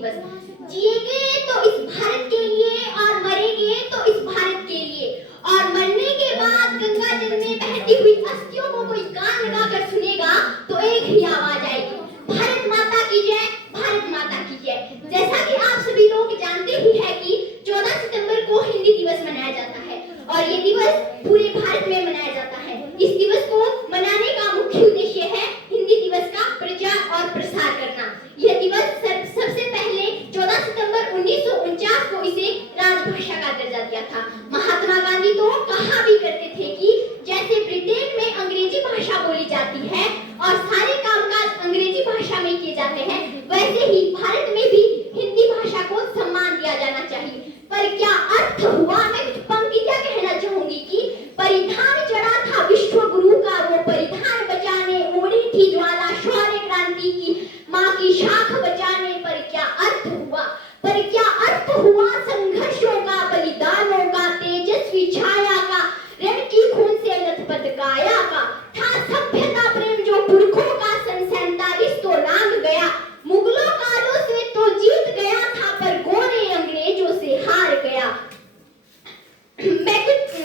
दिवस। जिएंगे तो इस भारत के लिए और मरेंगे तो इस भारत के लिए, और मरने के बाद गंगा जल में बहती हुई अस्थियों को कोई कान लगाकर सुनेगा तो एक ही आवाज आएगी, भारत माता की जय, भारत माता की जय। जैसा कि आप सभी लोग जानते ही हैं कि 14 सितंबर को हिंदी दिवस मनाया जाता है और ये दिवस पूरे भारत में मनाया जाता है। इस दिवस को मनाने का मुख्य उद्देश्य है हिंदी दिवस का प्रचार और प्रसार करना। यह दिवस सबसे पहले 14 सितंबर 1949 को इसे राजभाषा का दर्जा दिया था। महात्मा गांधी तो कहा भी करते थे कि जैसे ब्रिटेन में अंग्रेजी भाषा बोली जाती है और सारे कामकाज अंग्रेजी भाषा में किए जाते हैं, वैसे ही भारत में भी हिंदी भाषा को सम्मान दिया जाना चाहिए। पर क्या अर्थ हुआ? मैं कुछ पंक्तियां कहना चाहूंगी कि परिधान चढ़ा था विश्व गुरु का, वो परिधान बचाने उमड़ी थी ज्वाला शौर्य क्रांति की, माँ की शाख बचाने। पर क्या अर्थ हुआ? पर क्या अर्थ हुआ संघर्षों का, बलिदानों का, तेजस्वी छाया का, रण की खून से लथपथ काया का, था सभ्यता प्रेम जो पुरखों का, सन 47 तो लांग गया, मुगलों कालों से तो जीत गया था, पर गोरे अंग्रेजों से हार गया। मैं कुछ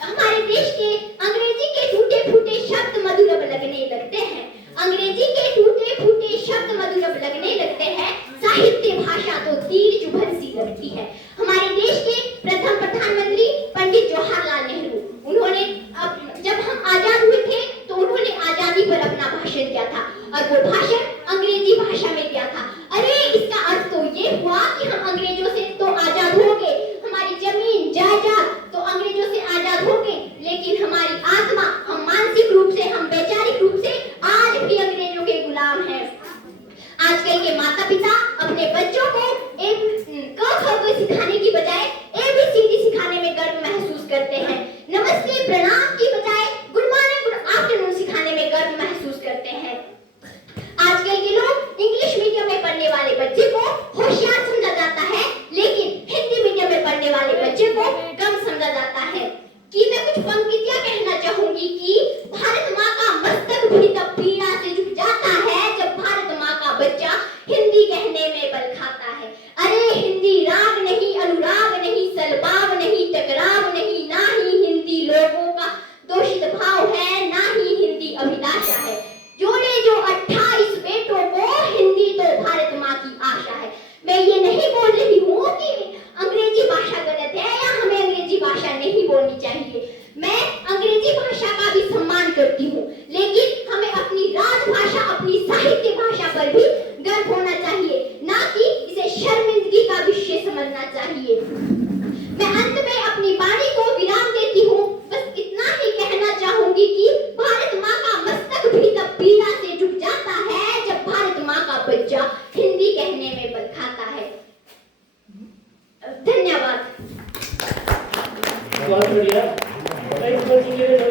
हमारे देश के अंग्रेजी के टूटे फूटे शब्द मधुर लगने लगते हैं, अंग्रेजी के टूटे फूटे शब्द मधुर लगने लगते हैं, साहित्य भाषा तो तीर चुभन सी लगती है। हमारे देश के प्रथम प्रधानमंत्री पंडित जवाहरलाल नेहरू, उन्होंने जब हम आजाद हुए थे तो उन्होंने आजादी पर अपना भाषण दिया था और वो भाषण अंग्रेजी भाषा में दिया था। अरे इसका अर्थ तो ये हुआ कि हम अंग्रेजों से तो आजाद हो गए, हमारी जमीन जायदाद तो अंग्रेजों से आजाद हो गए, लेकिन हमारी आत्मा, हम मानसिक रूप से, हम वैचारिक रूप से आज भी अंग्रेजों के गुलाम हैं। आजकल के माता पिता अपने बच्चों को क ख ग सिखाने की बजाय ABCD सिखाने में गर्व महसूस करते हैं, नमस्ते प्रणाम की बजाय गुड मॉर्निंग गुड आफ्टरनून सिखाने में गर्व महसूस करते हैं। आजकल के लोग इंग्लिश मीडियम में पढ़ने वाले बच्चे को होशियार समझा जाता है, लेकिन हिंदी मीडियम में पढ़ने वाले बच्चे को कम समझा जाता है। कि मैं कुछ पंक्तियां कहना चाहूंगी कि भारत माँ का मस्तक भी तब पीड़ा से झुक जाता है जब भारत माँ का बच्चा हिंदी कहने में बल खाता है। अरे हिंदी राग नहीं, अनुराग नहीं, सलबाव नहीं, टकराव नहीं, ना ही हिंदी लोगों का दोषित भाव है, ना ही हिंदी अभिलाषा है। जोड़े जो 28 बेटों को, हिंदी तो भारत माँ की आशा है। मैं ये नहीं बोल रही हूँ कि अंग्रेजी भाषा गलत है या हमें अंग्रेजी भाषा नहीं बोलनी चाहिए, मैं अंग्रेजी भाषा का भी सम्मान करती हूँ, लेकिन हमें अपनी राजभाषा, अपनी साहित्य भाषा पर भी गर्व होना चाहिए, ना कि इसे शर्मिंदगी का विषय समझना चाहिए। मैं अंत में अपनी वाणी को विराम देती हूँ, बस इतना ही कहना चाहूंगी कि भारत माँ का मस्तक भी तब पीड़ा से झुक जाता है जब भारत माँ का बच्चा हिंदी कहने में बल खाता है। धन्यवाद। बहुत बढ़िया।